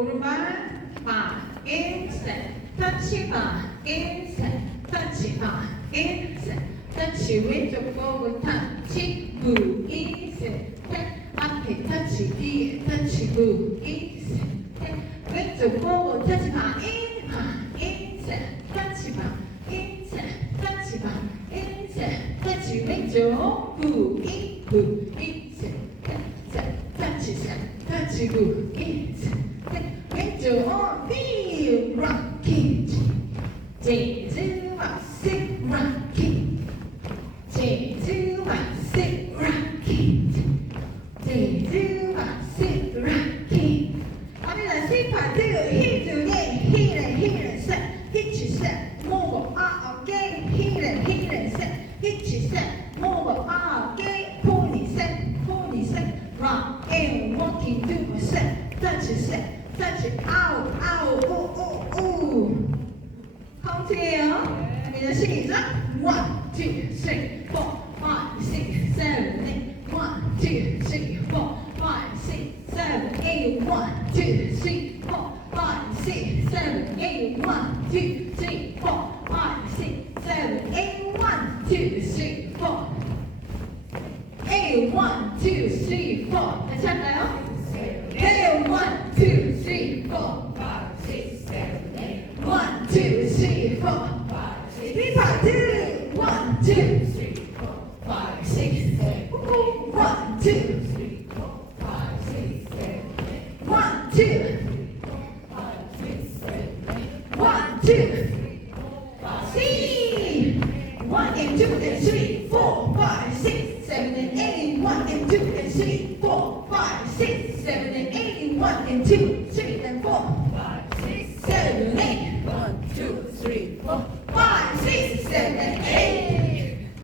오른발 바 인셋 터치 바 인셋 터치 바 인셋 터치 왼쪽 보고 터치 무 인셋 앞에 터치 뒤에 터치 무 인셋 왼쪽 보고 터치 바 인셋 터치 바 인셋 터치 바 인셋 터치 왼쪽 무 인셋 터치 터치 무 인셋 왼쪽 B rocking 재즈와 sit rocking 재즈와 sit rocking 재즈와 sit rocking 갑니다. C 파트 힙2개 힐 셋 히치 셋 모고 어깨 힐 셋 히치 셋 모고 어깨 포니 셋 rock and walking do a set touch 셋 touch it, ow, ow, ooh, ooh, ooh. 카운트예요. 그냥 시작. 1, 2, 3, 4, 5, 6, 7, 8. 1, 2, 3, 4, 5, 6, 7, 8. 1, 2, 3, 4, 5, 6, 7, 8. 1, 2, 3, 4, 5, 6, 7, 8. 1, 2, 3, 4. 8, 1, 2, 3, 4. 같이 할까요? 1, 2, 3, 4, 5, 6, 7, 8. 1, 2, 3, 4, 5, 6. B 파트 1, 2, 3, 4, 5, 6, 7, 8. 1, 2, 3, 4, 5, 6, 7, 8. 1, 2, 1, 2, C. 1 and 2 and 3, 4, 5, 6, 7 and 8. 1 and 2 and 3, 4, 5, 6, 7 and 8. 1 and 2, 3 and 4, 5, 6, 7 and 8. 1, 2, 3, 4, 5, 6, 7 and 8.